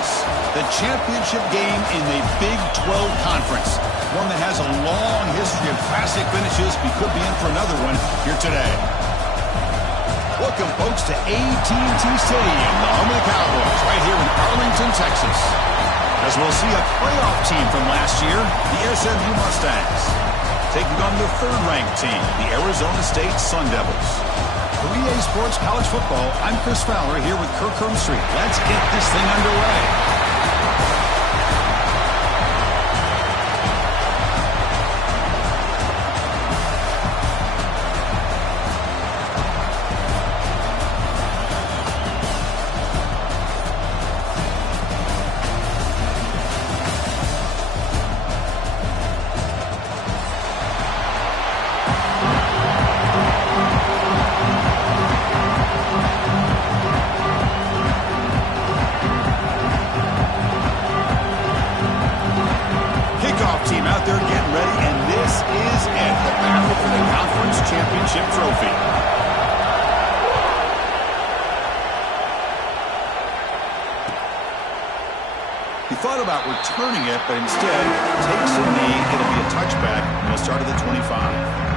Texas. The championship game in the Big 12 Conference. One that has a long history of classic finishes. We could be in for another one here today. Welcome, folks, to AT&T Stadium, the home of the Cowboys, right here in Arlington, Texas. As we'll see a playoff team from last year, the SMU Mustangs, taking on the third-ranked team, the Arizona State Sun Devils. For EA Sports College Football, I'm Chris Fowler here with Kirk Street. Let's get this thing underway. Returning it, but instead takes a knee. It'll be a touchback, and he'll start at the 25.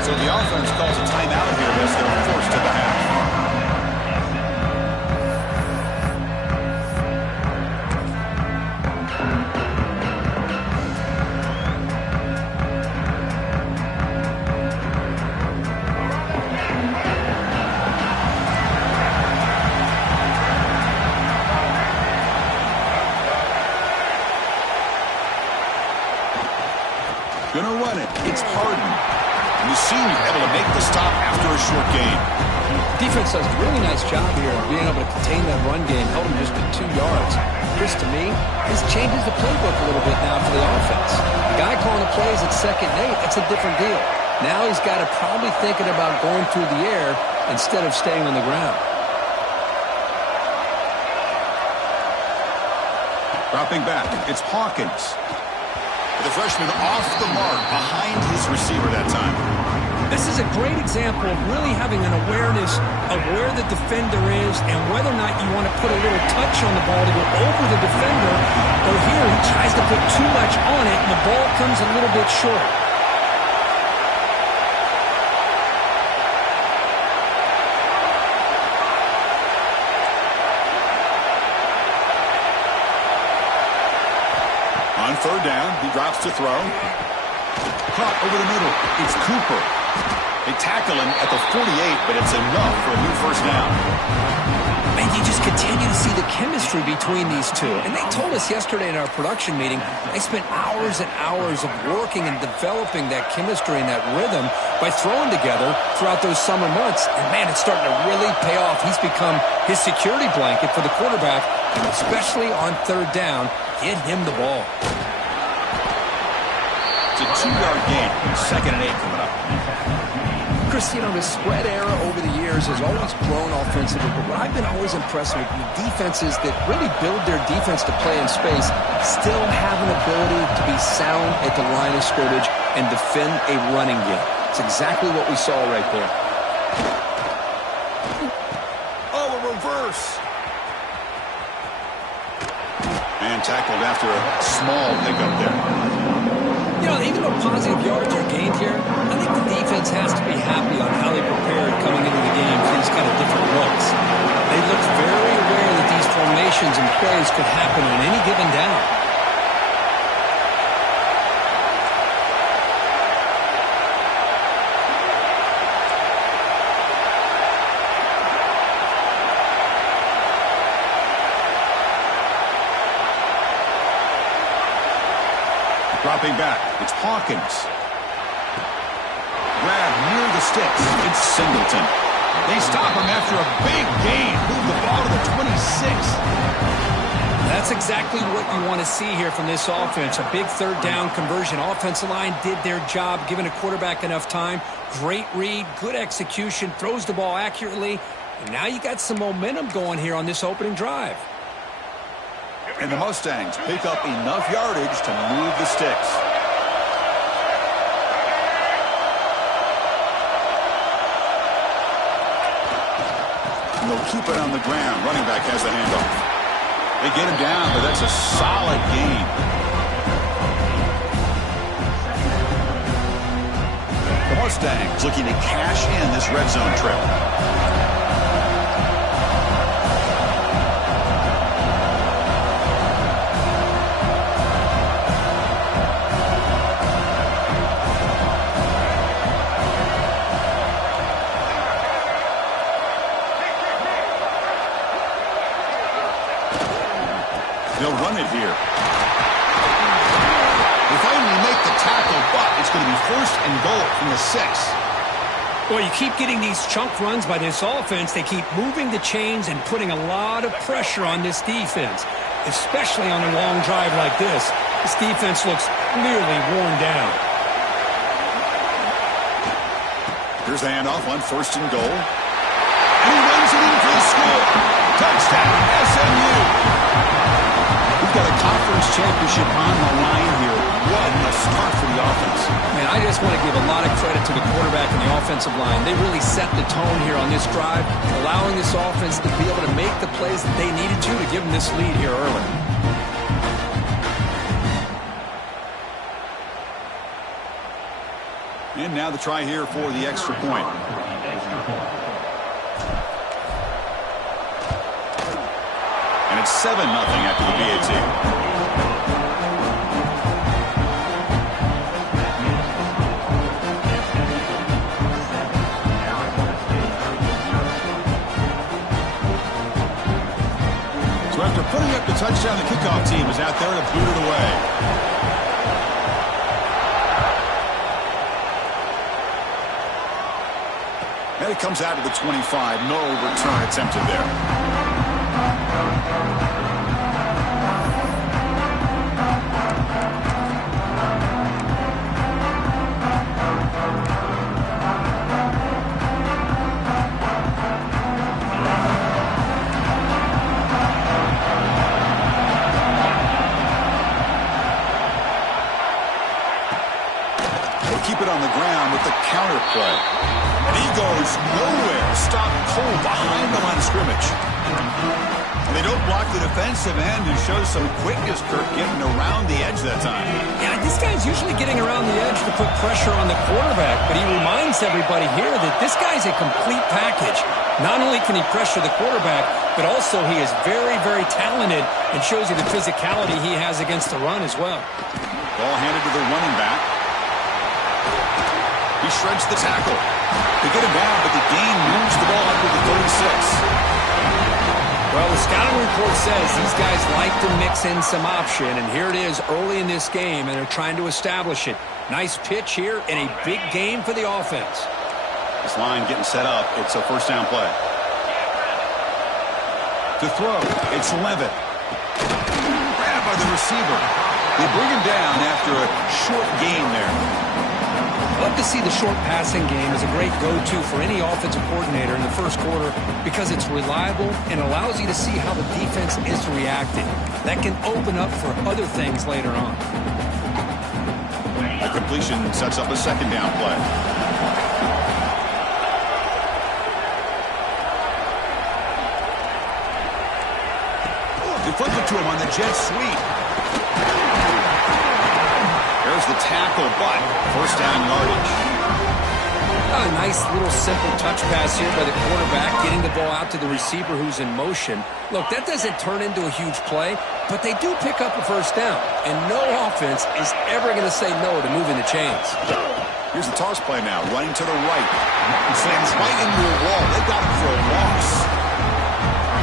So the offense calls a timeout here as they're forced to the half. Gonna run it. It's Harden. The senior able to make the stop after a short gain. Defense does a really nice job here of being able to contain that run game, held him just to 2 yards. Chris, to me, this changes the playbook a little bit now for the offense. The guy calling the plays at 2nd and 8, that's a different deal. Now he's got to probably thinking about going through the air instead of staying on the ground. Dropping back, it's Hawkins. The freshman off the mark behind his receiver that time. This is a great example of really having an awareness of where the defender is and whether or not you want to put a little touch on the ball to go over the defender, or here he tries to put too much on it and the ball comes a little bit short. On 3rd down, he drops to throw. Caught over the middle. It's Cooper. They tackle him at the 48, but it's enough for a new 1st down. Man, you just continue to see the chemistry between these two. And they told us yesterday in our production meeting, they spent hours and hours of working and developing that chemistry and that rhythm by throwing together throughout those summer months. And, man, it's starting to really pay off. He's become his security blanket for the quarterback, and especially on 3rd down, get him the ball. It's a 2-yard gain. 2nd and 8 coming up. Chris, you know, the spread era over the years has always grown offensively, but what I've been always impressed with defenses that really build their defense to play in space still have an ability to be sound at the line of scrimmage and defend a running game. It's exactly what we saw right there. Oh, a reverse. And tackled after a small pickup there. You know, even though positive yards are gained here, I think the defense has to be happy on how they prepared coming into the game for these kind of different looks. They looked very aware that these formations and plays could happen on any given down. Dropping back, it's Hawkins. Grab near the sticks, it's Singleton. They stop him after a big gain. Move the ball to the 26. That's exactly what you want to see here from this offense. A big third down conversion. Offensive line did their job, giving a quarterback enough time. Great read, good execution, throws the ball accurately. And now you got some momentum going here on this opening drive. And the Mustangs pick up enough yardage to move the sticks. And they'll keep it on the ground. Running back has the handoff. They get him down, but that's a solid gain. The Mustangs looking to cash in this red zone trip. They'll run it here. They finally make the tackle, but it's going to be first and goal from the 6. Well, you keep getting these chunk runs by this offense. They keep moving the chains and putting a lot of pressure on this defense, especially on a long drive like this. This defense looks clearly worn down. Here's the handoff on first and goal. And he runs it in for the score. Touchdown, SMU. We've got a conference championship on the line here. What a start for the offense. Man, I just want to give a lot of credit to the quarterback and the offensive line. They really set the tone here on this drive, allowing this offense to be able to make the plays that they needed to give them this lead here early. And now the try here for the extra point. And it's 7-0 after the BAT. So after putting up the touchdown, the kickoff team is out there to boot it away. And it comes out to the 25. No return attempted there. Keep it on the ground with the counter play. And he goes nowhere. Stopped cold behind the line of scrimmage. And they don't block the defensive end, who shows some quickness, Kirk, getting around the edge that time. Yeah, this guy's usually getting around the edge to put pressure on the quarterback, but he reminds everybody here that this guy's a complete package. Not only can he pressure the quarterback, but also he is very, very talented and shows you the physicality he has against the run as well. Ball handed to the running back. He shreds the tackle. They get him down, but the gain moves the ball up to the 36. Well, the scouting report says these guys like to mix in some option, and here it is early in this game, and they're trying to establish it. Nice pitch here, and a big game for the offense. This line getting set up. It's a first down play. To throw, it's Levitt. Grabbed by the receiver. They bring him down after a short gain there. I love to see the short passing game as a great go-to for any offensive coordinator in the first quarter because it's reliable and allows you to see how the defense is reacting. That can open up for other things later on. A completion sets up a second down play. They flip it to him on the jet sweep. There's the tackle, but first down yardage. A nice little simple touch pass here by the quarterback, getting the ball out to the receiver who's in motion. Look, that doesn't turn into a huge play, but they do pick up a first down, and no offense is ever going to say no to moving the chains. Here's the toss play now, running to the right. He slams right into a wall. They got him for a loss.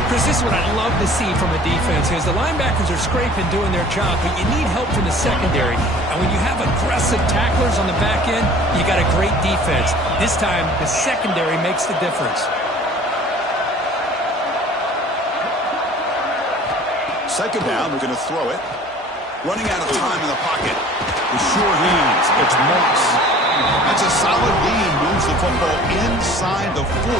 Chris, this is what I love to see from a defense is the linebackers are scraping, doing their job, but you need help from the secondary. And when you have aggressive tacklers on the back end, you got a great defense. This time, the secondary makes the difference. second down, they're going to throw it. Running out of time in the pocket. With sure hands, it's Moss. That's a solid lead. Moves the football inside the 40.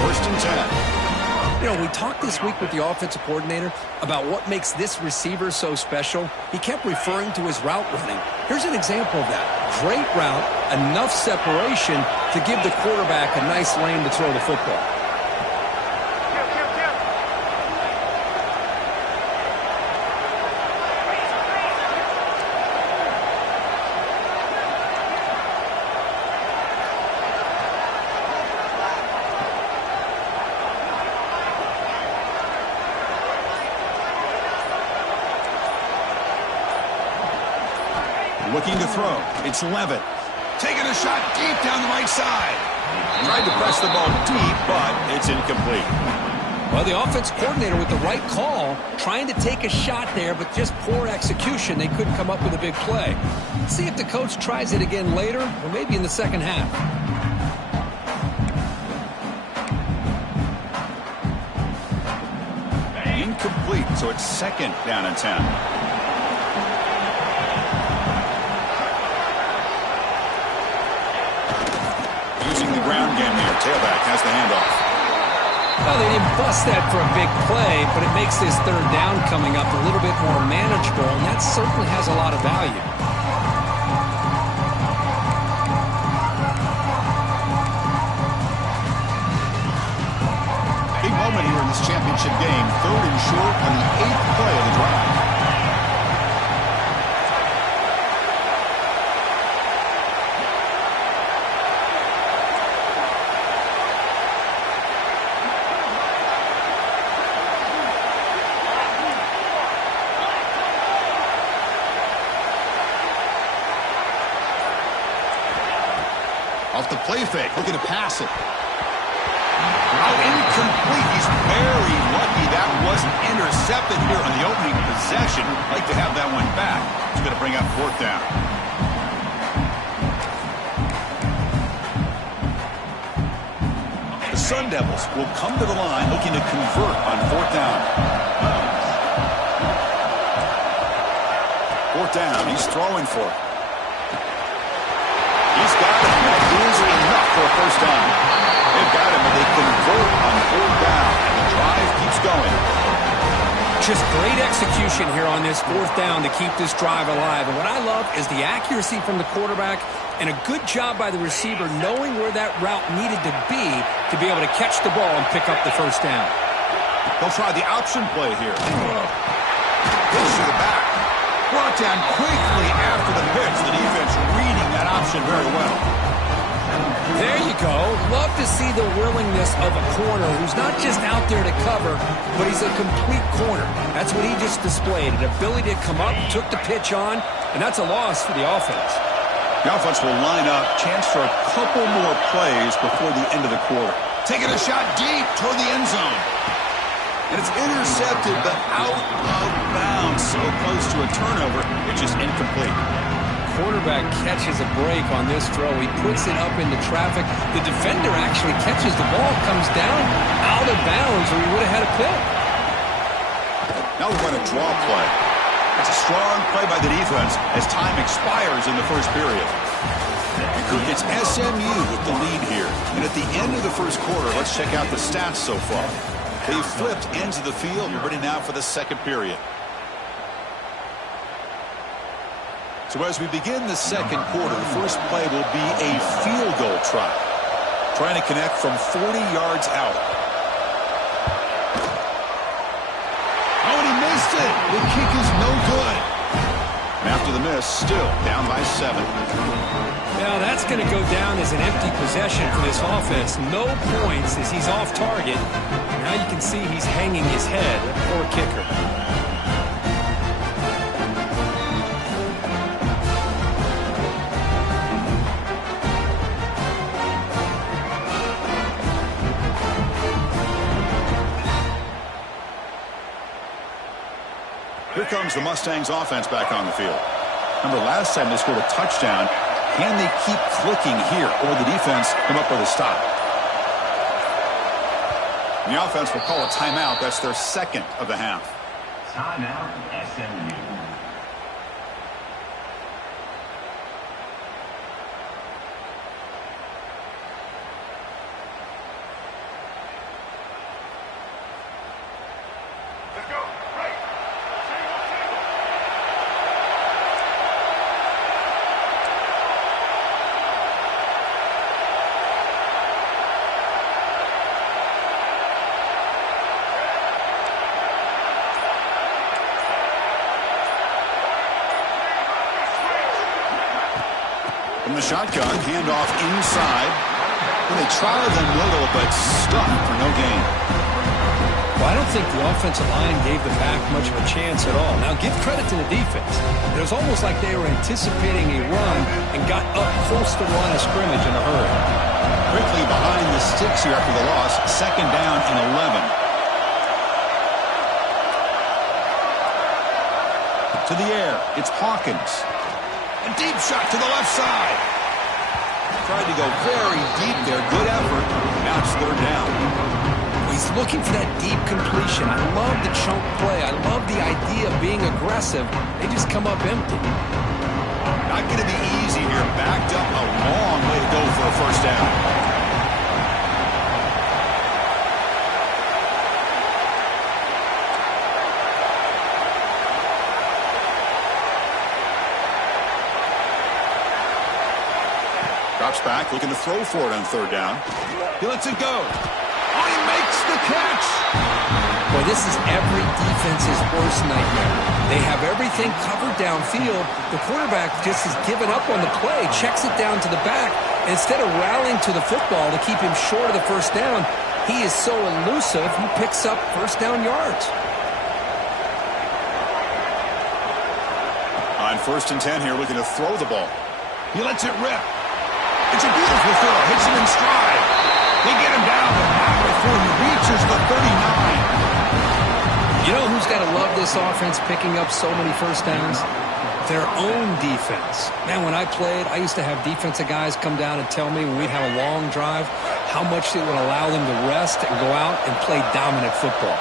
First and 10. You know, we talked this week with the offensive coordinator about what makes this receiver so special. He kept referring to his route running. Here's an example of that. Great route, enough separation to give the quarterback a nice lane to throw the football. Looking to throw. It's Levitt. Taking a shot deep down the right side. Tried to press the ball deep, but it's incomplete. Well, the offense coordinator with the right call, trying to take a shot there, but just poor execution. They couldn't come up with a big play. See if the coach tries it again later, or maybe in the second half. Incomplete, so it's second down and 10. Using the ground game here. Tailback has the handoff. Well, they didn't bust that for a big play, but it makes this third down coming up a little bit more manageable, and that certainly has a lot of value. Big moment here in this championship game. Third and short on the 8th play of the drive. Off the play fake, looking to pass it. Oh, incomplete. He's very lucky that wasn't intercepted here on the opening possession. Like to have that one back. He's going to bring up fourth down. The Sun Devils will come to the line looking to convert on fourth down. Fourth down, he's throwing for it. He's got it. That is enough for a first down. They've got him, but they convert on fourth down, and the drive keeps going. Just great execution here on this fourth down to keep this drive alive. And what I love is the accuracy from the quarterback and a good job by the receiver knowing where that route needed to be able to catch the ball and pick up the first down. They'll try the option play here. Goes to the back. Brought down quickly after the pitch. The defense reading that option very well. There you go. Love to see the willingness of a corner who's not just out there to cover, but he's a complete corner. That's what he just displayed, an ability to come up, took the pitch on, and that's a loss for the offense. The offense will line up, chance for a couple more plays before the end of the quarter. Taking a shot deep toward the end zone. And it's intercepted, but out of bounds. So close to a turnover, it's just incomplete. Quarterback catches a break on this throw. He puts it up into traffic. The defender actually catches the ball, comes down out of bounds, or he would have had a pick. Now we're going to draw play. It's a strong play by the defense as time expires in the first period. It's SMU with the lead here. And at the end of the first quarter, let's check out the stats so far. They've flipped into the field. We're ready now for the second period. So as we begin the second quarter, the first play will be a field goal try. Trying to connect from 40 yards out. Oh, and he missed it. The kick is no good. And after the miss, still down by 7. Now that's going to go down as an empty possession for this offense. No points as he's off target. Now you can see he's hanging his head. Poor kicker. Here comes the Mustangs offense back on the field. Remember last time they scored a touchdown. Can they keep clicking here, or the defense come up with a stop? And the offense will call a timeout. That's their second of the half. Timeout, SMU. From the shotgun, handoff inside. Well, they tried the middle, but stuck for no gain. Well, I don't think the offensive line gave the back much of a chance at all. Now, give credit to the defense. It was almost like they were anticipating a run and got up close to the line of scrimmage in a hurry. Quickly behind the sticks here after the loss. Second down and 11. To the air, it's Hawkins. A deep shot to the left side. Tried to go very deep there. Good effort. Now it's third down. He's looking for that deep completion. I love the chunk play. I love the idea of being aggressive. They just come up empty. Not going to be easy here. Backed up a long way to go for a first down. Drops back, looking to throw for it on third down. He lets it go. Oh, he makes the catch. Boy, this is every defense's worst nightmare. They have everything covered downfield. The quarterback just has given up on the play, checks it down to the back. And instead of rallying to the football to keep him short of the first down, he is so elusive, he picks up first down yards. On 1st and 10 here, looking to throw the ball. He lets it rip. It's a beautiful throw. Hits him in stride. They get him down, but not before he reaches the 39. You know who's got to love this offense picking up so many first downs? Their own defense. Man, when I played, I used to have defensive guys come down and tell me when we'd have a long drive how much it would allow them to rest and go out and play dominant football.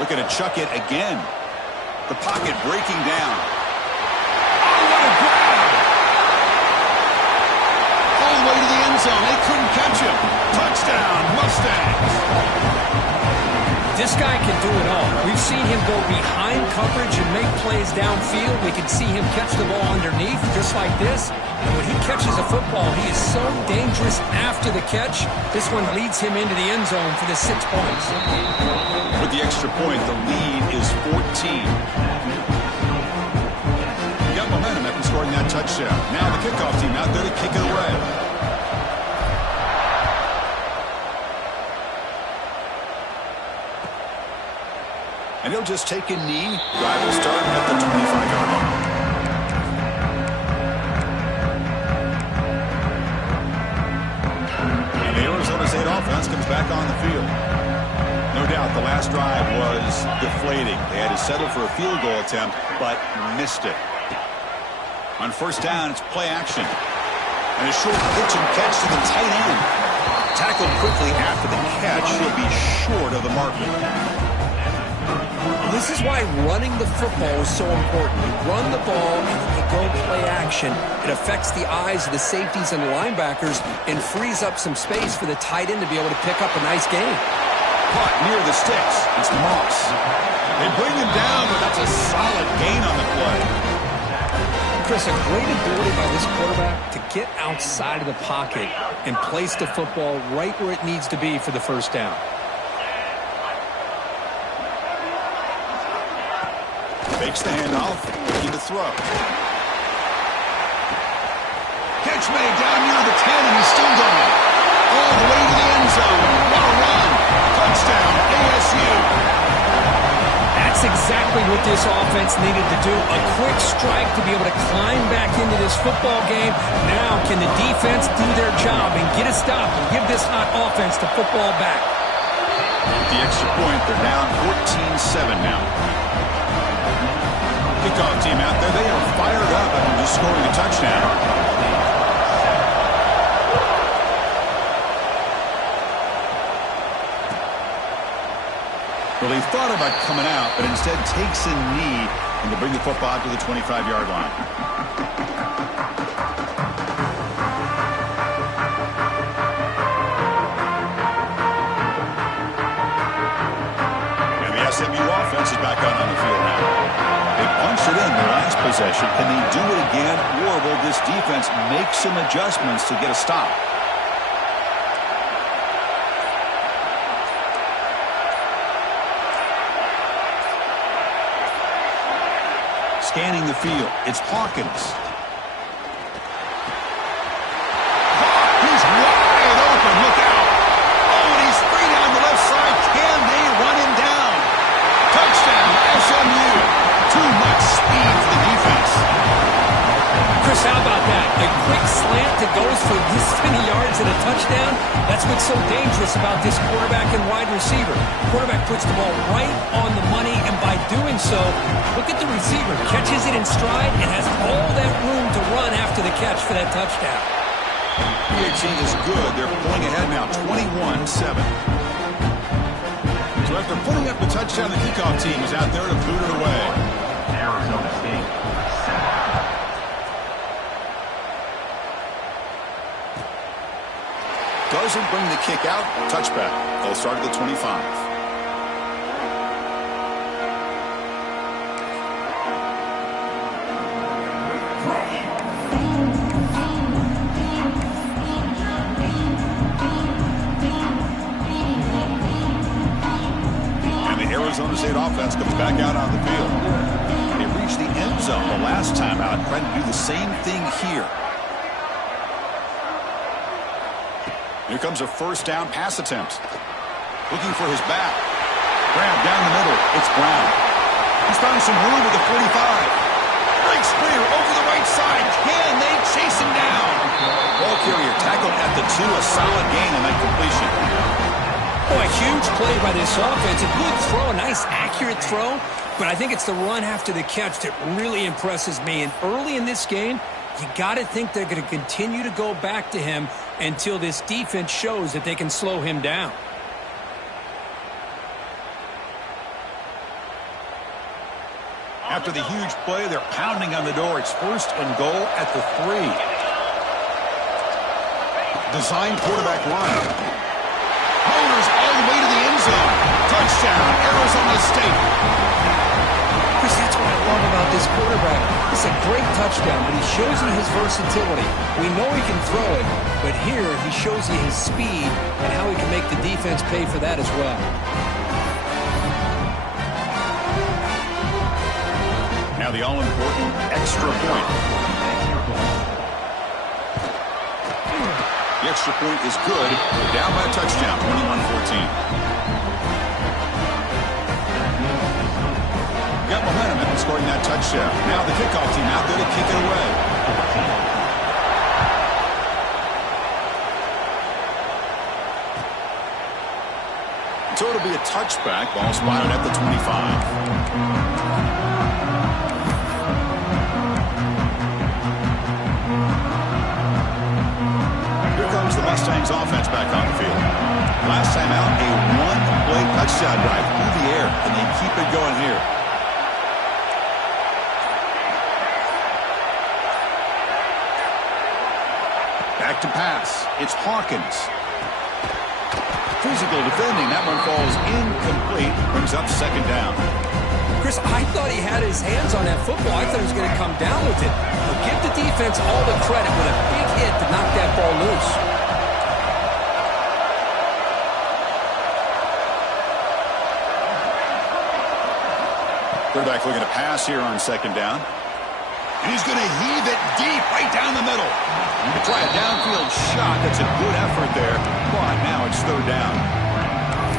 Looking to chuck it again. The pocket breaking down. Oh, what a grab! All the way to the end zone. They couldn't catch him. Touchdown, Mustangs. This guy can do it all. We've seen him go behind coverage and make plays downfield. We can see him catch the ball underneath, just like this. And when he catches a football, he is so dangerous after the catch. This one leads him into the end zone for the 6 points. With the extra point, the lead is 14. You got momentum after scoring that touchdown. Now the kickoff team out there to kick it away. And he'll just take a knee. Drive will start at the 25-yard line. And the Arizona State offense comes back on the field. No doubt the last drive was deflating. They had to settle for a field goal attempt, but missed it. On first down, it's play action. And a short pitch and catch to the tight end. Tackled quickly after the catch. He'll be short of the marker. This is why running the football is so important. You run the ball and you go play action. It affects the eyes of the safeties and linebackers and frees up some space for the tight end to be able to pick up a nice gain. Caught near the sticks. It's Moss. They bring him down, but that's a solid gain on the play. Chris, a great ability by this quarterback to get outside of the pocket and place the football right where it needs to be for the first down. Fakes the handoff, looking to throw. Catch made down near the 10, and he's still going. All the way to the end zone. What a run. Touchdown, ASU. That's exactly what this offense needed to do. A quick strike to be able to climb back into this football game. Now can the defense do their job and get a stop and give this hot offense the football back? With the extra point, they're down 14-7 now. Kickoff team out there, they are fired up after just scoring a touchdown. Well, he thought about coming out, but instead takes a knee and to bring the football to the 25-yard line. And the SMU offense is back out on the field now. They punched it in the last possession. Can they do it again, or will this defense make some adjustments to get a stop? Scanning the field, it's Hawkins. He's wide open, look out. Oh, and he's free down the left side. Can they run him down? Touchdown, SMU. Too much speed for the defense. Chris, how about that? A quick slant that goes for this many yards and a touchdown? That's what's so dangerous about this quarterback and wide receiver. Quarterback puts the ball right on the money, and by doing so, look at the receiver. Catches it in stride and has all that room to run after the catch for that touchdown. PHC is good. They're pulling ahead now, 21-7. So after putting up the touchdown, the kickoff team is out there to boot it away. Arizona State. Doesn't bring the kick out. Touchback. They'll start at the 25. And the Arizona State offense comes back out on the field. They reached the end zone the last time out, trying to do the same thing here. Here comes a first down pass attempt. Looking for his back. Grab down the middle. It's Brown. He's found some room with the 45. Breaks clear over the right side. Can they chase him down? Ball carrier tackled at the 2. A solid gain and that completion. Oh, a huge play by this offense. A good throw, a nice accurate throw. But I think it's the run after the catch that really impresses me. And early in this game, you got to think they're going to continue to go back to him until this defense shows that they can slow him down. After the huge play, they're pounding on the door. It's first and goal at the 3. Design quarterback run. Powers all the way to the end zone. Touchdown, Arizona State. Chris, that's what I love about this quarterback. It's a great touchdown, but he shows you his versatility. We know he can throw it, but here he shows you his speed and how he can make the defense pay for that as well. Now the all-important extra point. The extra point is good. They're down by a touchdown, 21-14. Got momentum in scoring that touchdown. Now the kickoff team out there to kick it away. So it'll be a touchback. Ball spotted at the 25. The Mustangs offense back on the field. Last time out, a one-play touchdown drive through the air, and they keep it going here. Back to pass. It's Hawkins. Physical defending. That one falls incomplete. Brings up second down. Chris, I thought he had his hands on that football. I thought he was going to come down with it. But give the defense all the credit with a big hit to knock that ball loose. Quarterback looking to pass here on second down. And he's going to heave it deep right down the middle. To try a downfield shot. That's a good effort there. But now it's third down.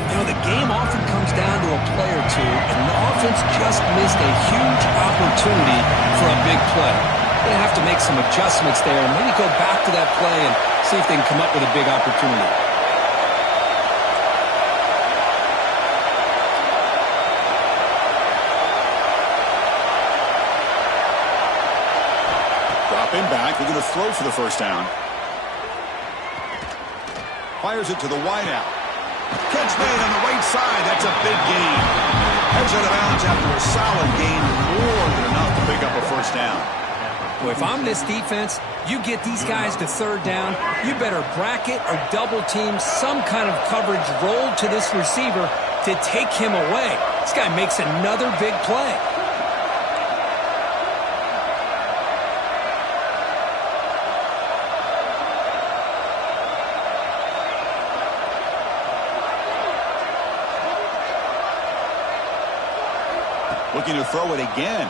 You know, the game often comes down to a play or two, and the offense just missed a huge opportunity for a big play. They have to make some adjustments there and maybe go back to that play and see if they can come up with a big opportunity. Dropping back, they're going to throw for the first down. Fires it to the wideout. Catch made on the right side. That's a big gain. Heads out of bounds after a solid gain, more than enough to pick up a first down. Well, if I'm this defense, you get these guys to third down, you better bracket or double team some kind of coverage roll to this receiver to take him away. This guy makes another big play. Looking to throw it again.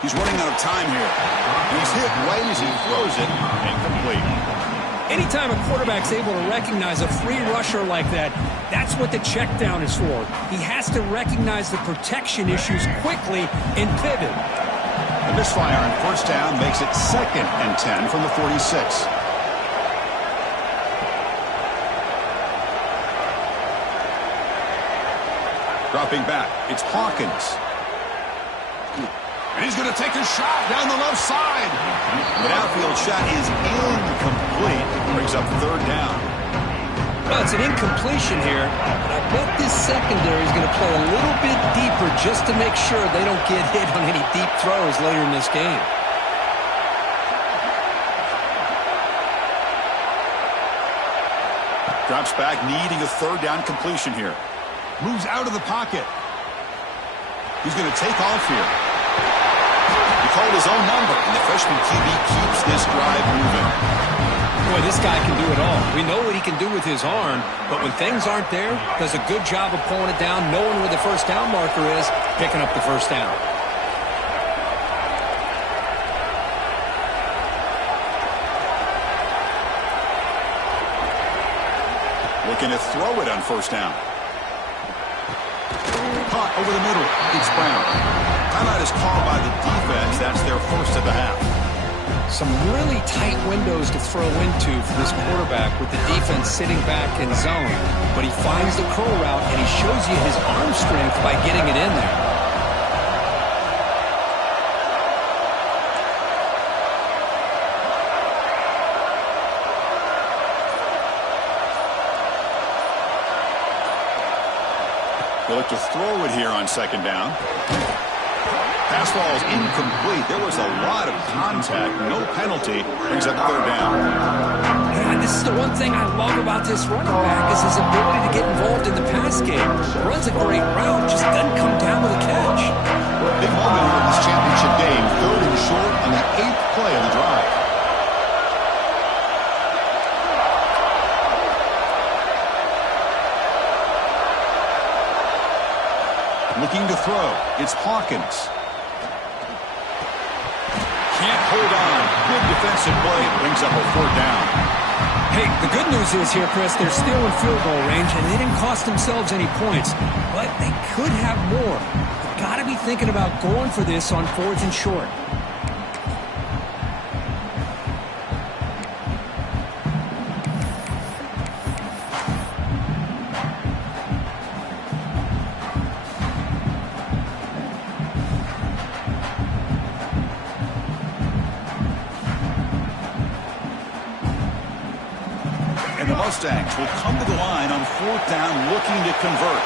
He's running out of time here. He's hit right as he throws it. Incomplete. Anytime a quarterback's able to recognize a free rusher like that, that's what the check down is for. He has to recognize the protection issues quickly and pivot. The misfire on first down makes it 2nd and 10 from the 46. Dropping back, it's Hawkins. And he's going to take a shot down the left side. The outfield shot is incomplete. Brings up 3rd down. Well, it's an incompletion here, but I bet this secondary is going to play a little bit deeper just to make sure they don't get hit on any deep throws later in this game. Drops back, needing a 3rd down completion here. Moves out of the pocket. He's going to take off here. He called his own number, and the freshman QB keeps this drive moving. Boy, this guy can do it all. We know what he can do with his arm, but when things aren't there, does a good job of pulling it down, knowing where the first down marker is, picking up the first down. Looking to throw it on first down. Caught over the middle. It's Brown. Timeout is called by the defense. That's their first of the half. Some really tight windows to throw into for this quarterback with the defense sitting back in zone. But he finds the curl route, and he shows you his arm strength by getting it in there. They look to throw it here on 2nd down. Pass ball is incomplete. There was a lot of contact. No penalty. Brings up 3rd down. Yeah, this is the one thing I love about this running back is his ability to get involved in the pass game. Runs a great route, just doesn't come down with a catch. Big moment here in this championship game. 3rd and short on the 8th play of the drive. Looking to throw. It's Hawkins. Can't hold on. Good defensive play. Brings up a 4th down. Hey, the good news is here, Chris, they're still in field goal range, and they didn't cost themselves any points. But they could have more. They've got to be thinking about going for this on 4th and short. Mustangs will come to the line on 4th down looking to convert.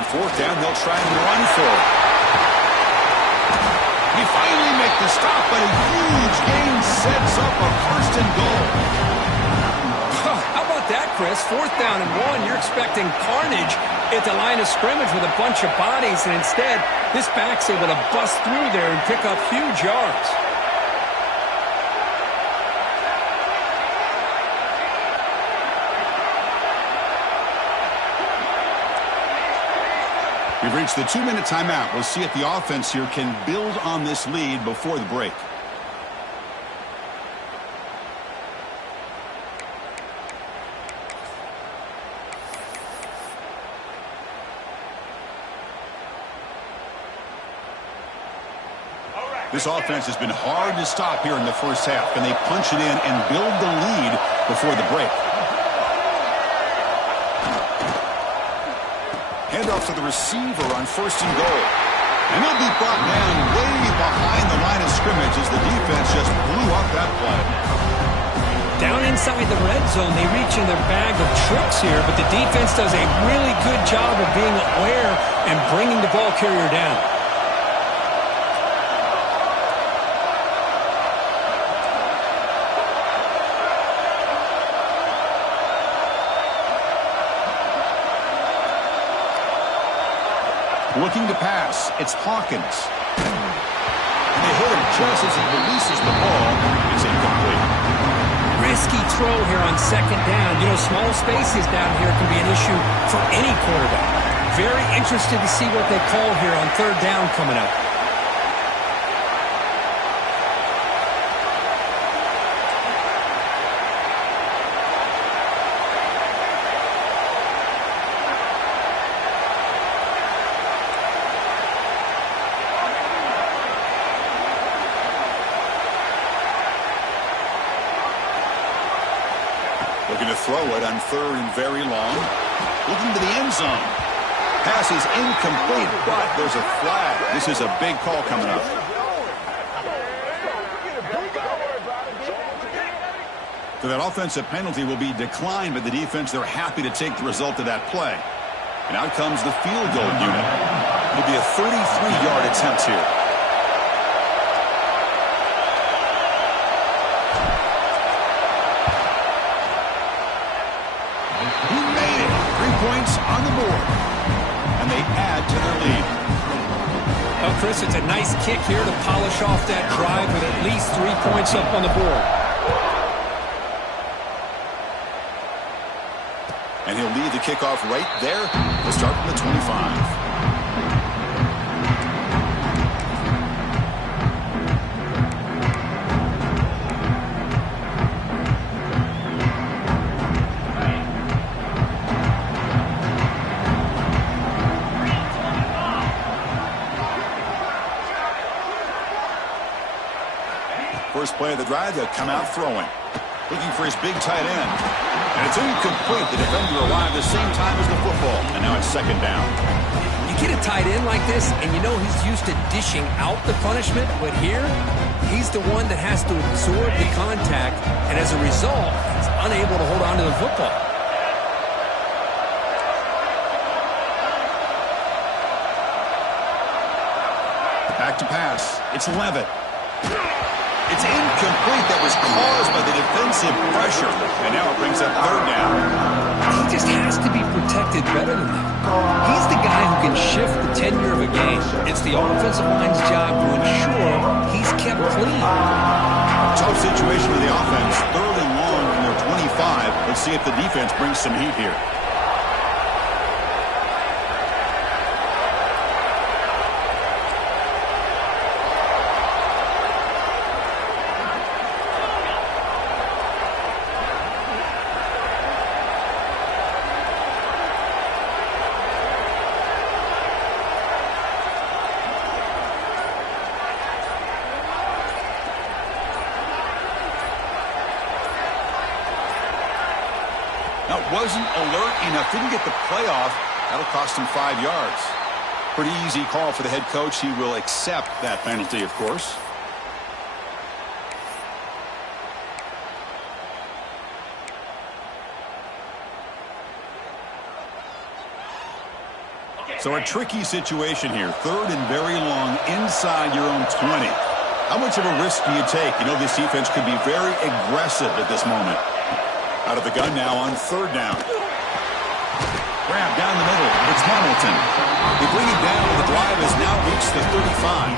On 4th down, they'll try and run for it. He finally makes the stop, but a huge gain sets up a 1st and goal. How about that, Chris? 4th down and 1. You're expecting carnage at the line of scrimmage with a bunch of bodies, and instead, this back's able to bust through there and pick up huge yards. We've reached the 2-minute timeout. We'll see if the offense here can build on this lead before the break. This offense has been hard to stop here in the first half. Can they punch it in and build the lead before the break? Handoff to the receiver on 1st and goal. And he'll be brought down way behind the line of scrimmage as the defense just blew up that play. Down inside the red zone, they reach in their bag of tricks here, but the defense does a really good job of being aware and bringing the ball carrier down. Looking to pass, it's Hawkins. And they hit him just as he releases the ball. It's incomplete. Risky throw here on 2nd down. You know, small spaces down here can be an issue for any quarterback. Very interested to see what they call here on 3rd down coming up. Looking to throw it on 3rd and very long. Looking to the end zone. Pass is incomplete, but there's a flag. This is a big call coming up. So that offensive penalty will be declined by the defense. They're happy to take the result of that play. And out comes the field goal unit. It'll be a 33-yard attempt here. He made it. 3 points on the board. And they add to their lead. Well, Chris, it's a nice kick here to polish off that drive with at least 3 points up on the board. And he'll lead the kickoff right there. He'll start from the 25. First play of the drive, they'll come out throwing. Looking for his big tight end. And it's incomplete. The defender arrived the same time as the football. And now it's 2nd down. You get a tight end like this, and you know he's used to dishing out the punishment, but here, he's the one that has to absorb the contact, and as a result, he's unable to hold on to the football. Back to pass. It's Levitt. It's incomplete. That was caused by the defensive pressure. And now it brings up 3rd down. He just has to be protected better than that. He's the guy who can shift the tenure of a game. It's the offensive line's job to ensure he's kept clean. Tough situation for the offense. 3rd and long from their 25. Let's see if the defense brings some heat here. Now, wasn't alert enough. Didn't get the playoff. That'll cost him 5 yards. Pretty easy call for the head coach. He will accept that penalty, of course. So a tricky situation here. 3rd and very long inside your own 20. How much of a risk do you take? You know this defense could be very aggressive at this moment. Out of the gun now on 3rd down. Grab down the middle. It's Hamilton. They bring it down. The drive has now reached the 35.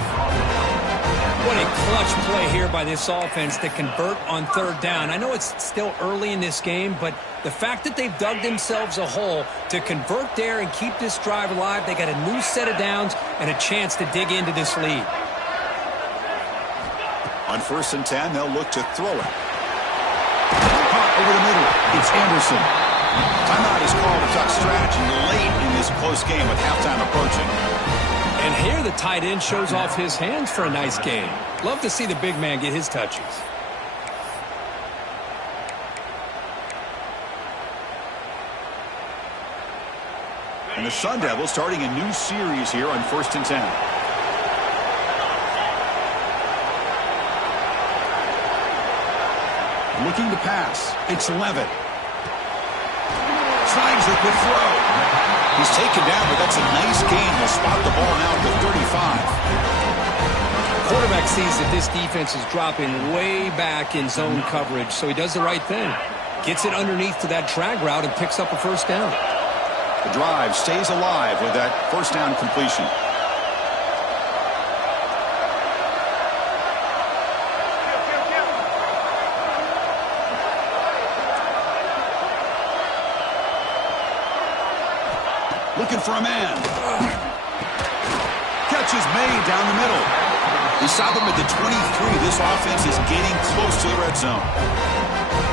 What a clutch play here by this offense to convert on 3rd down. I know it's still early in this game, but the fact that they've dug themselves a hole to convert there and keep this drive alive, they got a new set of downs and a chance to dig into this lead. On 1st and 10, they'll look to throw it. Over the middle, it's Anderson. Timeout is called to talk strategy late in this close game with halftime approaching. And here the tight end shows off his hands for a nice game. Love to see the big man get his touches. And the Sun Devils starting a new series here on 1st and 10. Looking to pass. It's Levitt. Snags a good throw. He's taken down, but that's a nice gain. He'll spot the ball now at the 35. Quarterback sees that this defense is dropping way back in zone coverage, so he does the right thing. Gets it underneath to that drag route and picks up a first down. The drive stays alive with that first down completion. Looking for a man. Catch is made down the middle. He saw them at the 23. This offense is getting close to the red zone.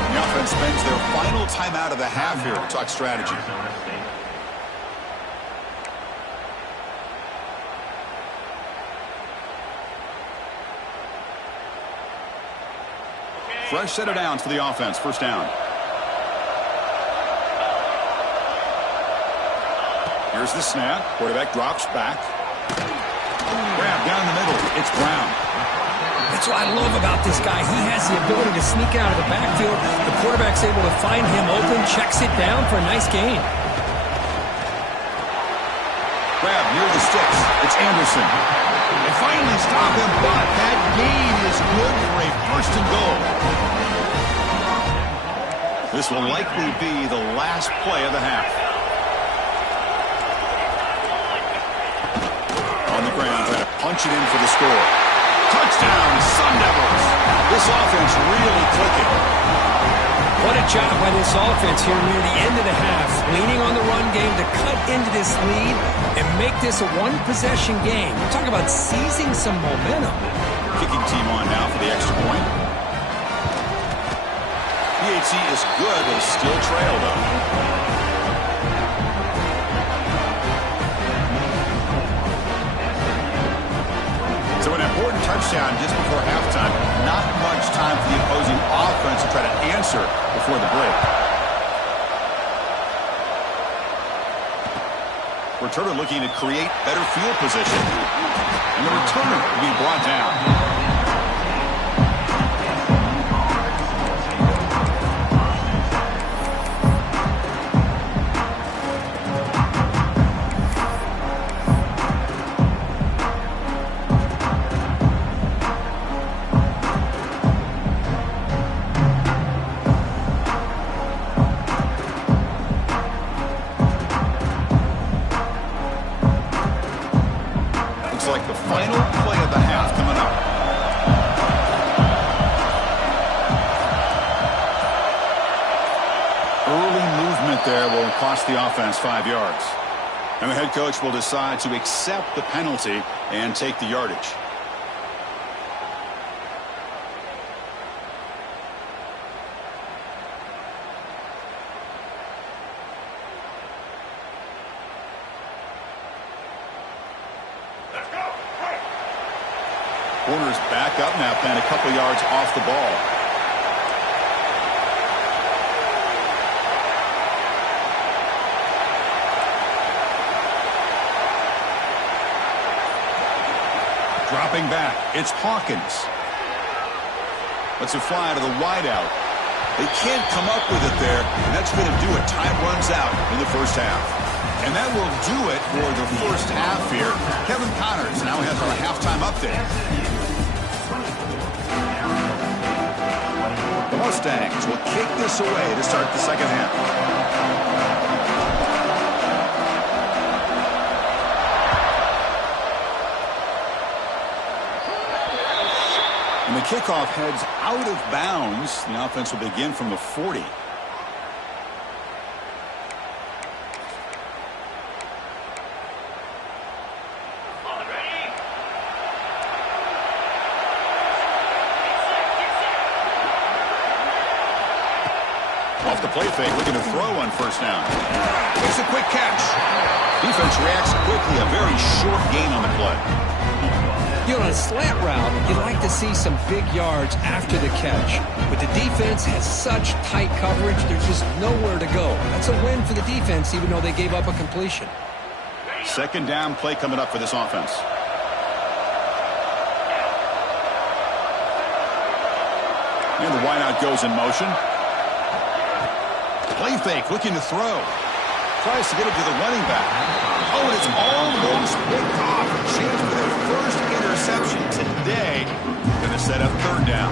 The offense spends their final timeout of the half here to talk strategy. Fresh set of downs for the offense. First down. Here's the snap. Quarterback drops back. Grab down the middle. It's Brown. That's what I love about this guy. He has the ability to sneak out of the backfield. The quarterback's able to find him open, checks it down for a nice gain. Grab near the sticks. It's Anderson. They finally stop him, but that gain is good for a first and goal. This will likely be the last play of the half. On the ground, trying to punch it in for the score. Touchdown, Sun Devils. This offense really clicking. What a job by this offense here near the end of the half. Leaning on the run game to cut into this lead and make this a one-possession game. We're talking about seizing some momentum. Kicking team on now for the extra point. PAT is good, but still trail, though. So an important touchdown just before halftime. Not much time for the opposing offense to try to answer before the break. Returner looking to create better field position. And the returner being brought down. Like the final play of the half coming up. Early movement there will cost the offense 5 yards. And the head coach will decide to accept the penalty and take the yardage. Corner's back up now, playing a couple yards off the ball. Dropping back, it's Hawkins. Lets it fly to the wideout. They can't come up with it there, and that's going to do it. Time runs out in the first half. And that will do it for the first half here. Kevin Connors now has our halftime update. The Mustangs will kick this away to start the second half. And the kickoff heads out of bounds. The offense will begin from the 40. Off the play fake, looking to throw on first down. Makes a quick catch. Defense reacts quickly. A very short gain on the play. You know, on a slant route, you'd like to see some big yards after the catch. But the defense has such tight coverage, there's just nowhere to go. That's a win for the defense, even though they gave up a completion. Second down play coming up for this offense. And the wideout goes in motion. Play fake, looking to throw. Tries to get it to the running back. Oh, and it's almost picked off. A chance for their first interception today. Going to set up third down.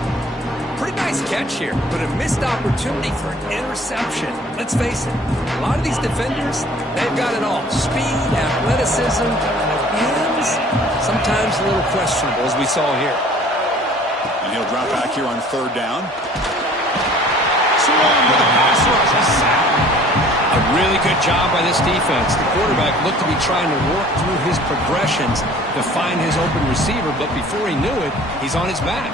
Pretty nice catch here, but a missed opportunity for an interception. Let's face it, a lot of these defenders, they've got it all. Speed, athleticism, and the hands, sometimes a little questionable, as we saw here. And he'll drop back here on third down. Swung with a pass rush, a sack. A really good job by this defense. The quarterback looked to be trying to work through his progressions to find his open receiver, but before he knew it, he's on his back.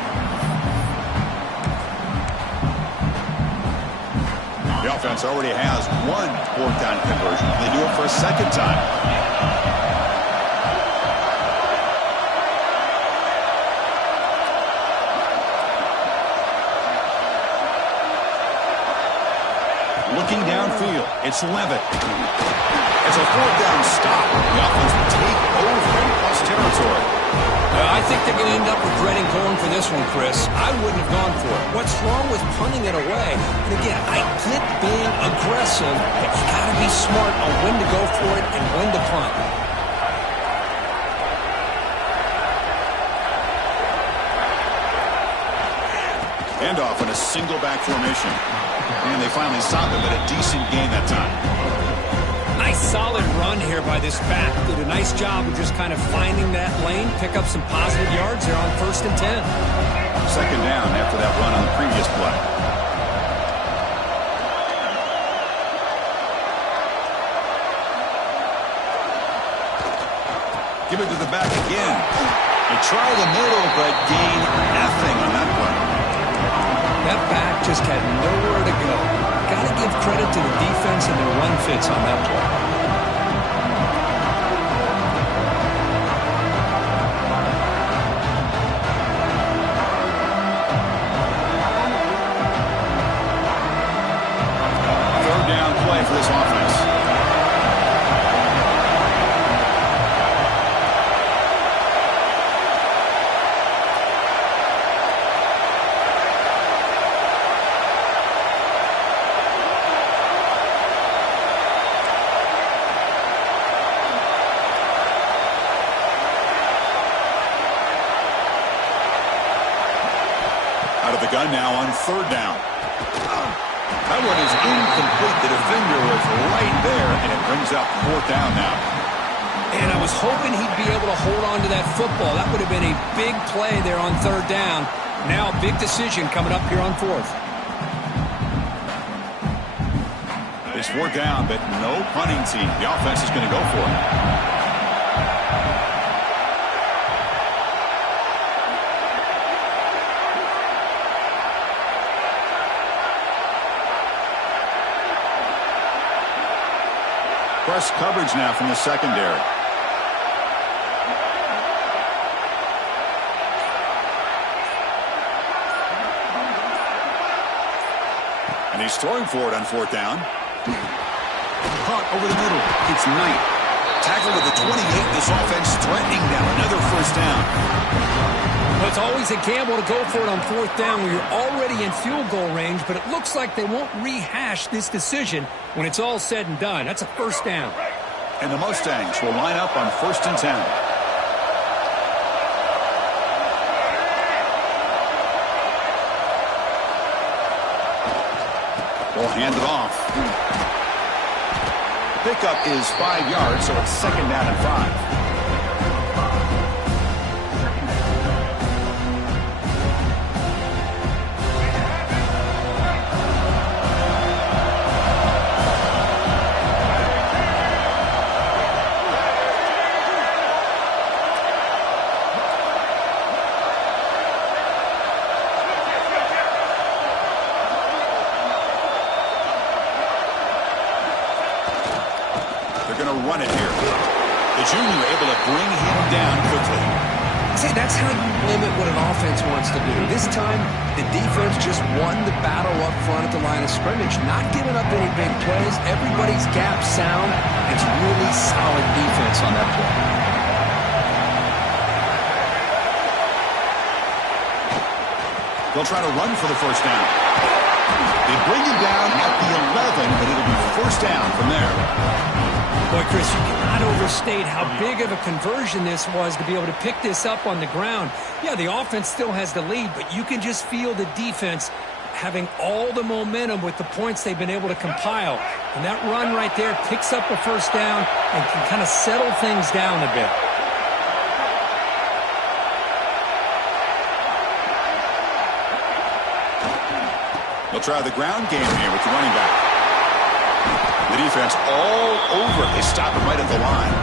The offense already has one fourth down conversion. They do it for a second time. Looking downfield, it's Levitt. It's a fourth down stop. The offense will take over in plus territory. I think they're going to end up regretting going for this one, Chris. I wouldn't have gone for it. What's wrong with punting it away? And again, I get being aggressive, but you got to be smart on when to go for it and when to punt. Handoff in a single back formation. And they finally stop him, but a decent gain that time. Nice solid run here by this back. Did a nice job of just kind of finding that lane, pick up some positive yards there on 1st and 10. Second down after that run on the previous play. Give it to the back again. They try the middle, but gain nothing on that play. That back just had nowhere to go. Got to give credit to the defense and their run fits on that play. Third down play for this offense. Out of the gun now on third down. That one is incomplete. The defender was right there, and it brings up fourth down now. And I was hoping he'd be able to hold on to that football. That would have been a big play there on third down. Now a big decision coming up here on fourth. It's fourth down, but no punting team. The offense is going to go for it. Press coverage now from the secondary. And he's throwing for it on fourth down. Caught over the middle. It's Knight. Tackled at the 28. This offense threatening now. Another first down. Well, it's always a gamble to go for it on fourth down when you're already in field goal range, but it looks like they won't rehash this decision when it's all said and done. That's a first down. And the Mustangs will line up on 1st and 10. They'll hand it off. Pickup is 5 yards, so it's second down and 5. Run it here. The junior able to bring him down quickly. say that's how you limit what an offense wants to do. This time, the defense just won the battle up front at the line of scrimmage, not giving up any big plays. Everybody's gap sound. It's really solid defense on that play. They'll try to run for the first down. They bring him down at the 11, but it'll be first down from there. Boy, Chris, you cannot overstate how big of a conversion this was to be able to pick this up on the ground. Yeah, the offense still has the lead, but you can just feel the defense having all the momentum with the points they've been able to compile. And that run right there picks up a first down and can kind of settle things down a bit. They'll try the ground game here with the running back. The defense all over. They stop him right at the line.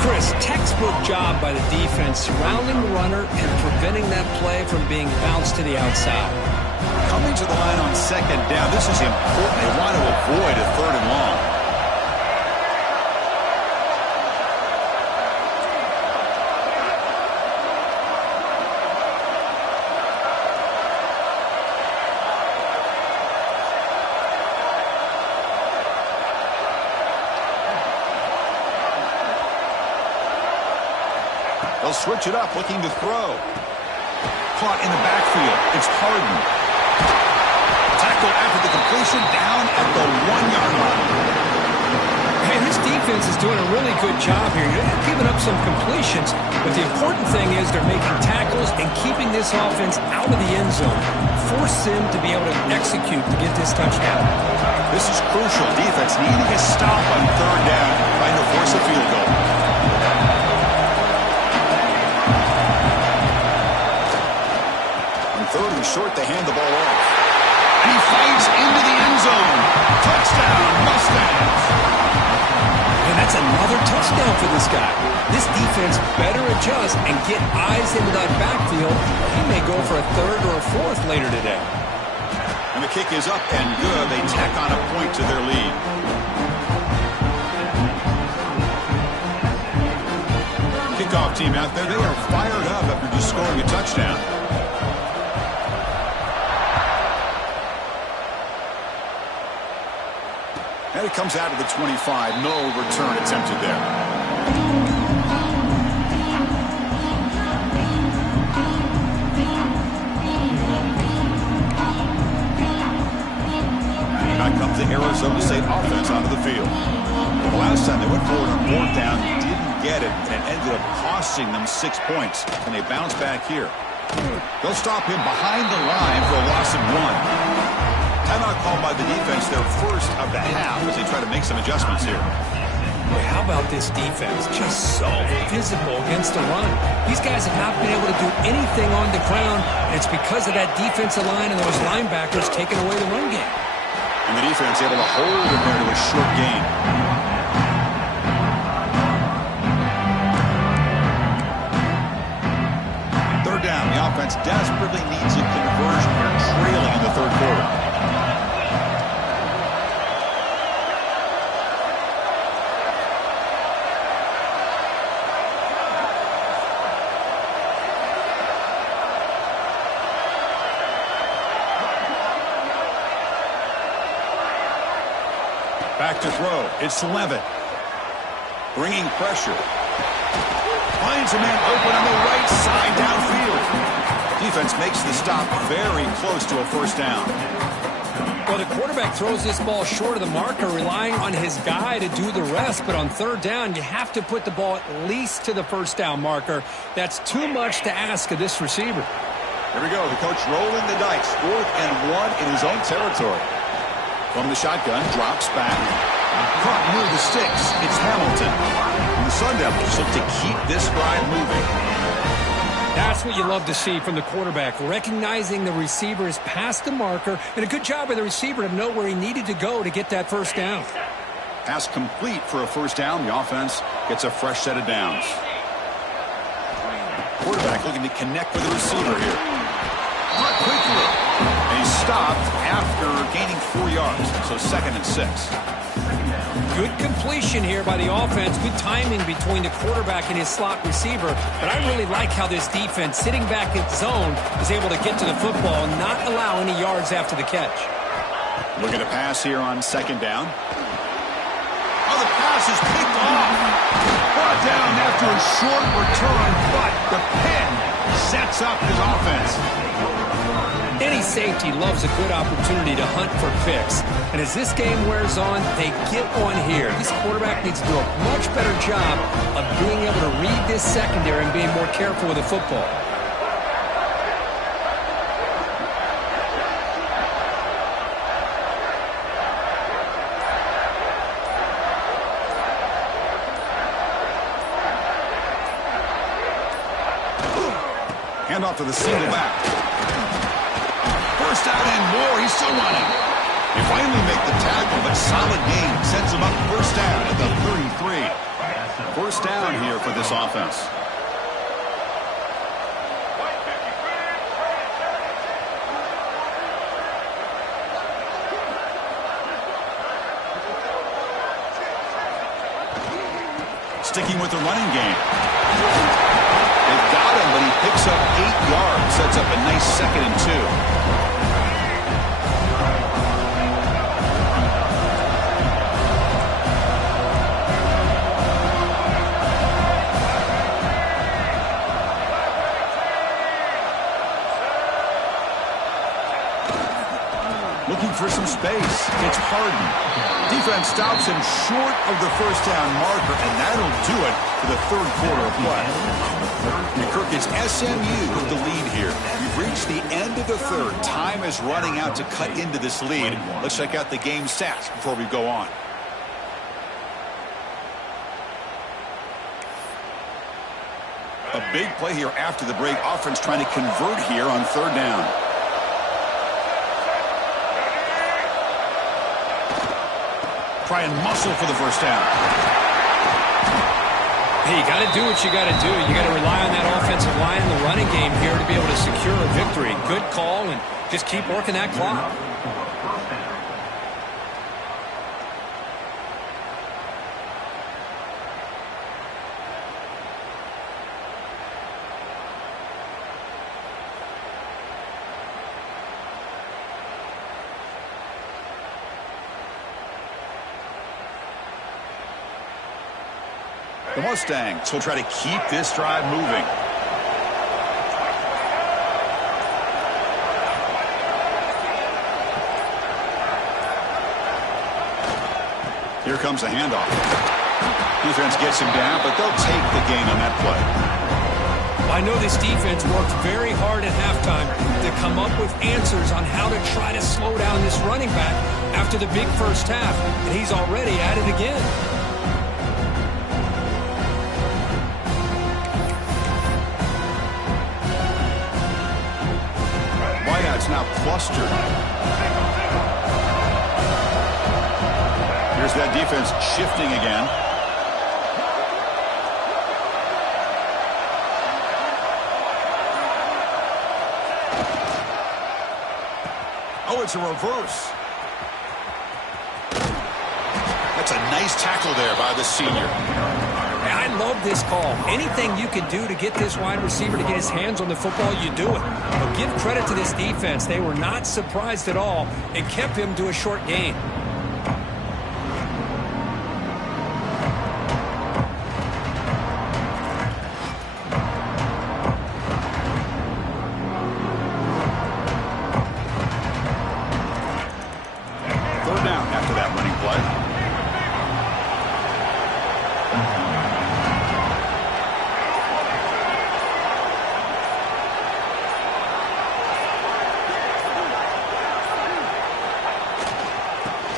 Chris, textbook job by the defense surrounding the runner and preventing that play from being bounced to the outside. Coming to the line on second down. This is important. They want to avoid a third and long. They'll switch it up, looking to throw. Caught in the backfield. It's Harden. Tackle after the completion, down at the 1-yard line. Hey, this defense is doing a really good job here. They're giving up some completions, but the important thing is they're making tackles and keeping this offense out of the end zone. Force them to be able to execute to get this touchdown. This is crucial. Defense needing a stop on third down, trying to force a field goal. Third and short, they hand the ball off. And he fights into the end zone. Touchdown, Mustangs. And that's another touchdown for this guy. This defense better adjust and get eyes into that backfield. He may go for a third or a fourth later today. And the kick is up and good. They tack on a point to their lead. Kickoff team out there, they are fired up after just scoring a touchdown. And it comes out of the 25. No return attempted there. Back comes the Arizona State offense onto the field. The last time they went forward on fourth down, didn't get it, and it ended up costing them 6 points. And they bounce back here. They'll stop him behind the line for a loss of 1. Timeout called by the defense, their first of the half, as they try to make some adjustments here. Boy, how about this defense? Just so physical against the run. These guys have not been able to do anything on the ground, and it's because of that defensive line and those linebackers taking away the run game. And the defense able to hold him there to a short gain. Third down, the offense desperately needs a conversion here, trailing in the third quarter. Back to throw. It's Levitt. Bringing pressure. Finds a man open on the right side downfield. Defense makes the stop very close to a first down. Well, the quarterback throws this ball short of the marker, relying on his guy to do the rest. But on third down, you have to put the ball at least to the first down marker. That's too much to ask of this receiver. Here we go. The coach rolling the dice. 4th and 1 in his own territory. From the shotgun, drops back. Caught near the sticks. It's Hamilton. And the Sun Devils look to keep this drive moving. That's what you love to see from the quarterback, recognizing the receiver is past the marker, and a good job by the receiver to know where he needed to go to get that first down. Pass complete for a first down. The offense gets a fresh set of downs. Quarterback looking to connect with the receiver here. Caught quickly. And he's stopped after gaining 4 yards. So 2nd and 6. Good completion here by the offense. Good timing between the quarterback and his slot receiver. But I really like how this defense, sitting back in zone, is able to get to the football and not allow any yards after the catch. Look at a pass here on second down. Oh, the pass is picked off. Brought down after a short return, but the pin sets up his offense. Any safety loves a good opportunity to hunt for picks. And as this game wears on, they get one here. This quarterback needs to do a much better job of being able to read this secondary and being more careful with the football. Hand off to the single back. First out and more. He's still running. They finally make the tackle, but solid gain sends him up first down at the 33. First down here for this offense. Sticking with the running game. They've got him, but he picks up 8 yards. Sets up a nice 2nd and 2. Looking for some space. It's Harden. Defense stops him short of the first down marker, and that'll do it for the third quarter of play. And Kirk, it's SMU with the lead here. We've reached the end of the third. Time is running out to cut into this lead. Let's check out the game stats before we go on. A big play here after the break. Offense trying to convert here on third down. Try and muscle for the first down. Hey, you got to do what you got to do. You got to rely on that offensive line in the running game here to be able to secure a victory. Good call, and just keep working that clock. The Mustangs will try to keep this drive moving. Here comes a handoff. Defense gets him down, but they'll take the gain on that play. I know this defense worked very hard at halftime to come up with answers on how to try to slow down this running back after the big first half, and he's already at it again. It's now clustered. Here's that defense shifting again. Oh, it's a reverse. That's a nice tackle there by the senior. I love this call. Anything you can do to get this wide receiver to get his hands on the football, you do it. But give credit to this defense. They were not surprised at all and kept him to a short gain. Third down after that running play.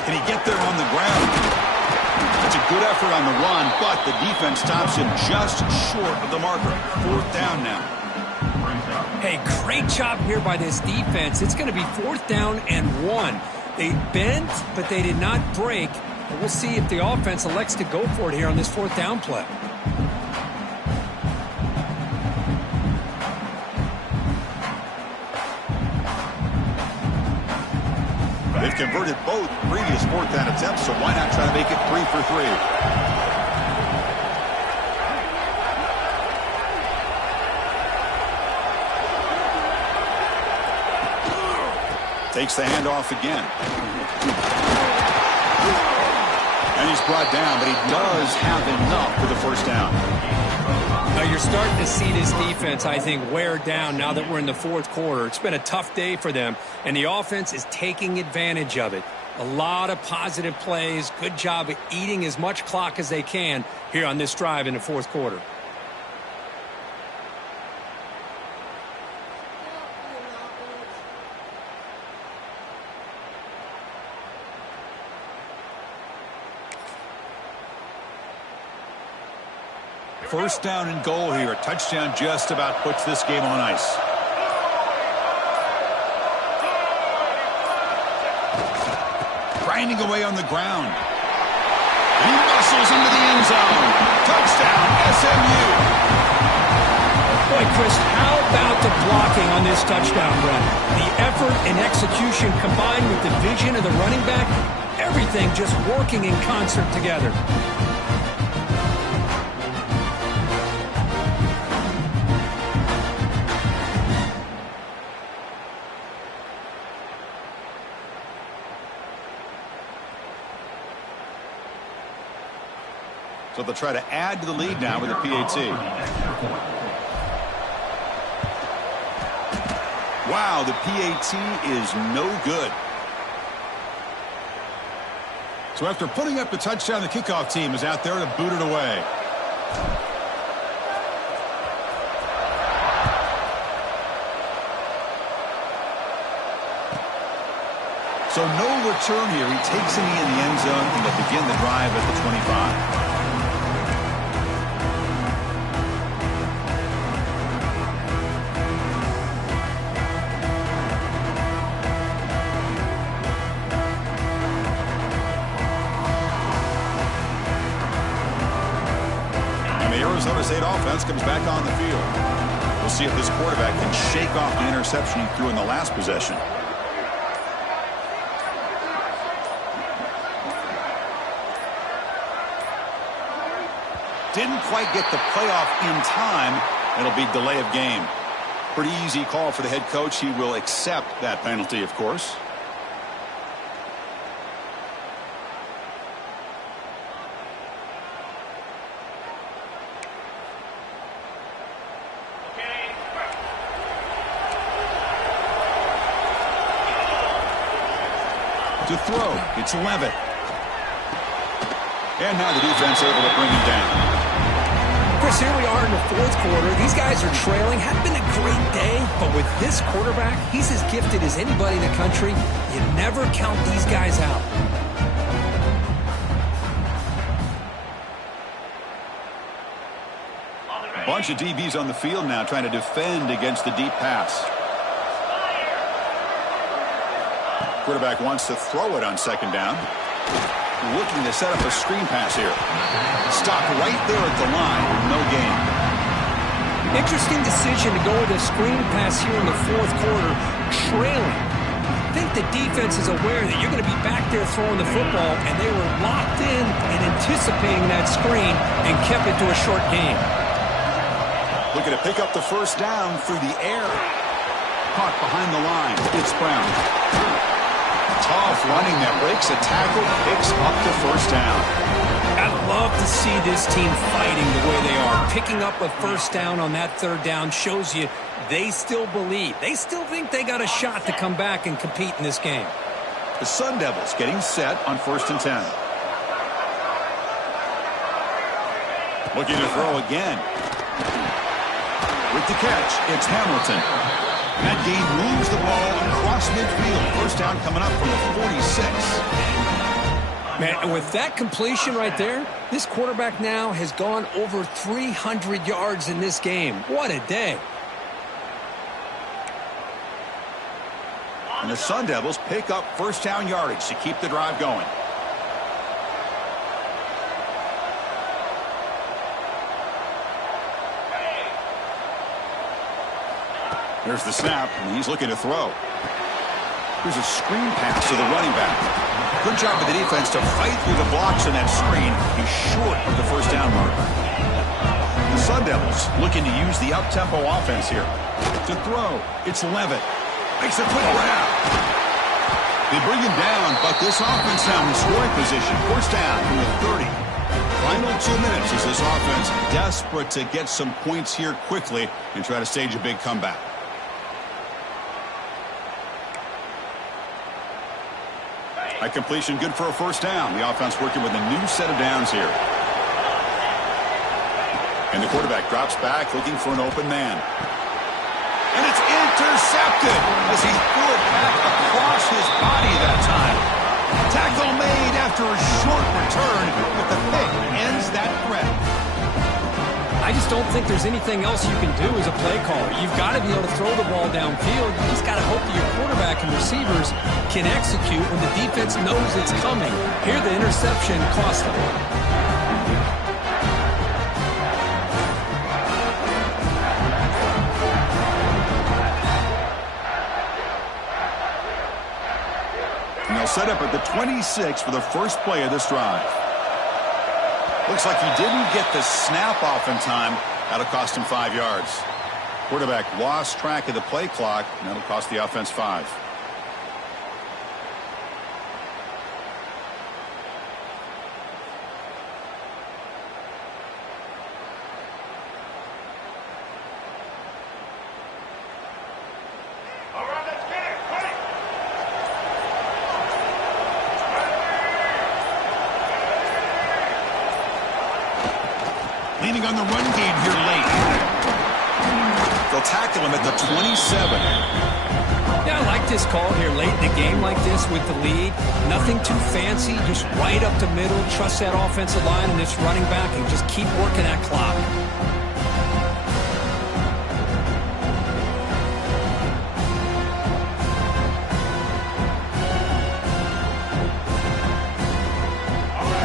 Can he get there on the ground? That's a good effort on the run, but the defense stops him just short of the marker. Fourth down now. Hey, great job here by this defense. It's going to be 4th down and 1. They bent, but they did not break. And we'll see if the offense elects to go for it here on this 4th down play. They've They've converted both previous fourth down attempts, so why not try to make it 3 for 3? Takes the handoff again. And he's brought down, but he does have enough for the first down. Now you're starting to see this defense, I think, wear down now that we're in the fourth quarter. It's been a tough day for them, and the offense is taking advantage of it. A lot of positive plays. Good job of eating as much clock as they can here on this drive in the fourth quarter. First down and goal here. A touchdown just about puts this game on ice. Grinding away on the ground. He muscles into the end zone. Touchdown, SMU. Boy, Chris, how about the blocking on this touchdown run? The effort and execution combined with the vision of the running back, everything just working in concert together. So they'll try to add to the lead now with a PAT. Wow, the PAT is no good. So after putting up the touchdown, the kickoff team is out there to boot it away. So no return here. He takes a knee in the end zone, and they'll begin the drive at the 25. Arizona State offense comes back on the field. We'll see if this quarterback can shake off the interception he threw in the last possession. Didn't quite get the playoff in time. It'll be delay of game. Pretty easy call for the head coach. He will accept that penalty, of course. To throw, it's Levitt. And now the defense able to bring him down. Chris, here we are in the fourth quarter. These guys are trailing. Hadn't been a great day, but with this quarterback, he's as gifted as anybody in the country. You never count these guys out. A bunch of DBs on the field now trying to defend against the deep pass. Quarterback wants to throw it on second down. Looking to set up a screen pass here. Stopped right there at the line. No gain. Interesting decision to go with a screen pass here in the fourth quarter, trailing. I think the defense is aware that you're going to be back there throwing the football, and they were locked in and anticipating that screen and kept it to a short game. Looking to pick up the first down through the air. Caught behind the line. It's Brown. Tough running that breaks a tackle, picks up the first down. I'd love to see this team fighting the way they are. Picking up a first down on that third down shows you they still believe. They still think they got a shot to come back and compete in this game. The Sun Devils getting set on 1st and 10. Looking to throw again. With the catch, it's Hamilton. That game moves the ball across midfield. First down coming up from the 46. Man, and with that completion right there, this quarterback now has gone over 300 yards in this game. What a day. And the Sun Devils pick up first down yardage to keep the drive going. There's the snap, and he's looking to throw. Here's a screen pass to the running back. Good job of the defense to fight through the blocks in that screen. He's short of the first down mark. The Sun Devils looking to use the up-tempo offense here. To throw, it's Levitt. Makes a quick grab. They bring him down, but this offense now in scoring position. First down from the 30. Final 2 minutes as this offense desperate to get some points here quickly and try to stage a big comeback. At completion, good for a first down. The offense working with a new set of downs here. And the quarterback drops back looking for an open man. And it's intercepted as he threw it back across his body that time. Tackle made after a short return, but the pick ends that threat. I just don't think there's anything else you can do as a play caller. You've got to be able to throw the ball downfield. You just got to hope that your quarterback and receivers can execute when the defense knows it's coming. Here, the interception cost them. And they'll set up at the 26 for the first play of this drive. Looks like he didn't get the snap off in time. That'll cost him 5 yards. Quarterback lost track of the play clock, and that'll cost the offense 5. Leaning on the run game here late. They'll tackle him at the 27. Yeah, I like this call here late in a game like this with the lead. Nothing too fancy, just right up the middle. Trust that offensive line and this running back and just keep working that clock.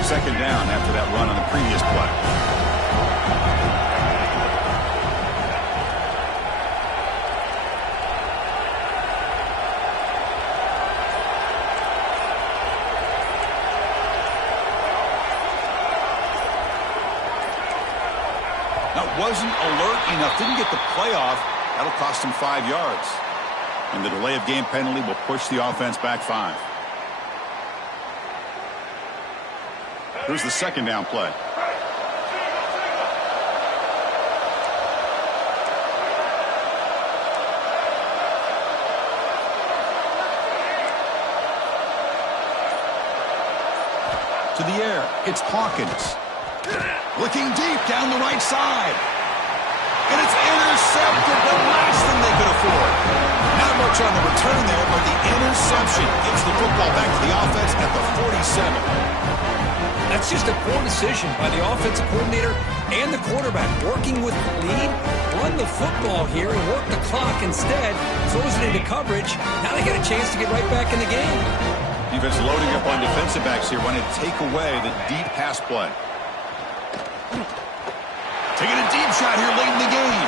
Second down after that run on the previous play. Wasn't alert enough, didn't get the play off. That'll cost him 5 yards. And the delay of game penalty will push the offense back 5. Here's the second down play. To the air, it's Hawkins. Looking deep down the right side. And it's intercepted, the last thing they could afford. Not much on the return there, but the interception gets the football back to the offense at the 47. That's just a poor decision by the offensive coordinator and the quarterback. Working with the lead, run the football here and work the clock instead. Throws it into coverage. Now they get a chance to get right back in the game. Defense loading up on defensive backs here, wanting to take away the deep pass play. Taking a deep shot here late in the game.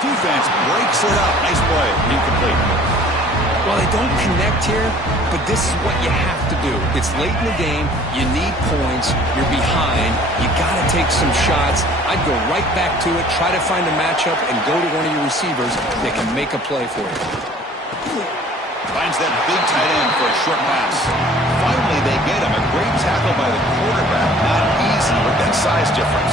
Defense breaks it up. Nice play. Incomplete. Well, they don't connect here, but this is what you have to do. It's late in the game. You need points. You're behind. You got to take some shots. I'd go right back to it, try to find a matchup, and go to one of your receivers that can make a play for you. Finds that big tight end for a short pass. Finally, they get him. A great tackle by the quarterback. Not easy with that size difference.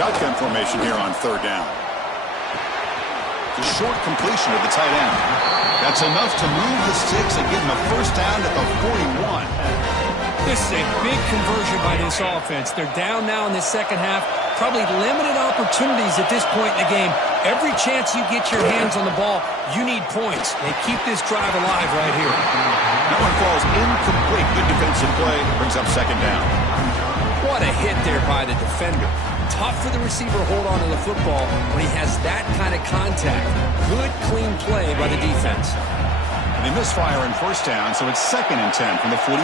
Shotgun formation here on third down. The short completion of the tight end. That's enough to move the sticks and give him a first down at the 41. This is a big conversion by this offense. They're down now in the second half. Probably limited opportunities at this point in the game. Every chance you get your hands on the ball, you need points. They keep this drive alive right here. That one falls incomplete. Good defensive play. Brings up second down. What a hit there by the defender. Tough for the receiver to hold on to the football when he has that kind of contact. Good, clean play by the defense. And they misfire in first down, so it's 2nd and 10 from the 41.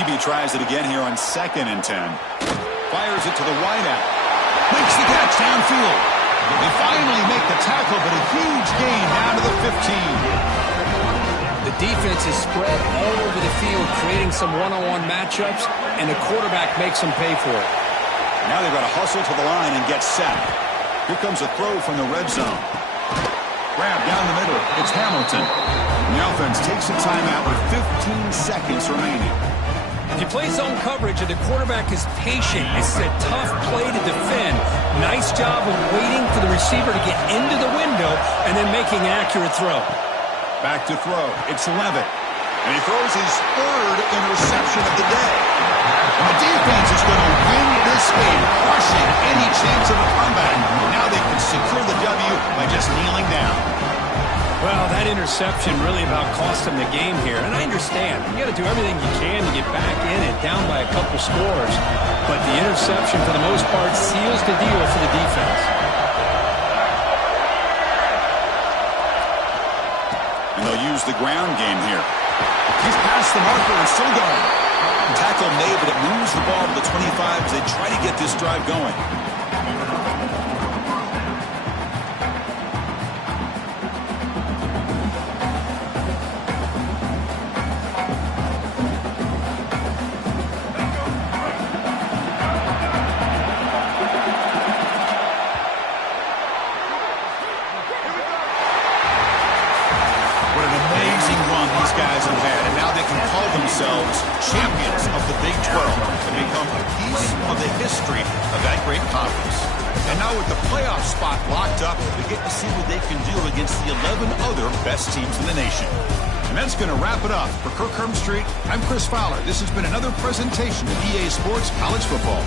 QB tries it again here on 2nd and 10. Fires it to the wideout. Makes the catch downfield. They finally make the tackle, but a huge gain down to the 15. The defense is spread all over the field, creating some one-on-one matchups, and the quarterback makes them pay for it. Now they've got to hustle to the line and get set. Here comes a throw from the red zone. Grab down the middle. It's Hamilton. The offense takes a timeout with 15 seconds remaining. If you play zone coverage and the quarterback is patient, it's a tough play to defend. Nice job of waiting for the receiver to get into the window and then making an accurate throw. Back to throw. It's Levitt. And he throws his third interception of the day. And the defense is going to win this game, crushing any chance of a comeback. Now they can secure the W by just kneeling down. Well, that interception really about cost them the game here. And I understand. You got to do everything you can to get back in it, down by a couple scores. But the interception, for the most part, seals the deal for the defense. And they'll use the ground game here. He's past the marker and still going. Tackle made, but it moves the ball to the 25 as they try to get this drive going. Champions of the Big 12 to become a piece of the history of that great conference. And now with the playoff spot locked up, we get to see what they can do against the 11 other best teams in the nation. And that's going to wrap it up. For Kirk Street, I'm Chris Fowler. This has been another presentation of EA Sports College Football.